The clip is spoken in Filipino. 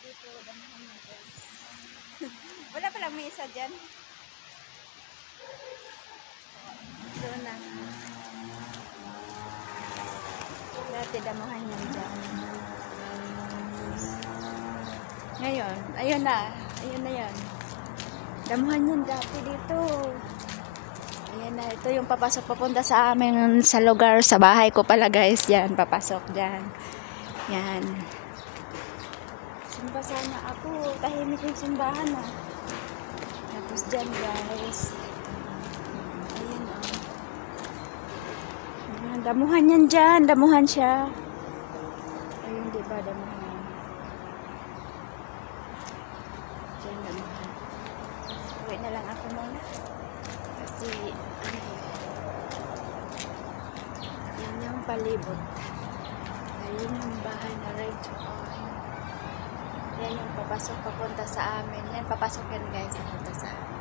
Dito, damahan mo guys. Wala palang may isa dyan. Doon na. Dati damahan yan dyan. Ngayon, ayun na. Ayun na yan. Damahan yan dati dito. Ayan na, ito yung papasok papunta sa amin sa lugar, sa bahay ko pala guys. Yan, papasok dyan. Yan. Simba sana ako. Tahimik yung simbahan na. Tapos dyan guys. Ayan o. Ayan, damuhan yan dyan. Damuhan siya. Ayun, diba damuhan. Dyan damuhan. Uwi na lang ako muna. Kasi, yan yung palibot. Ayun yung bahay na right on. Yan yung papasok papunta sa amin. Yan, papasok yan guys, papunta sa amin.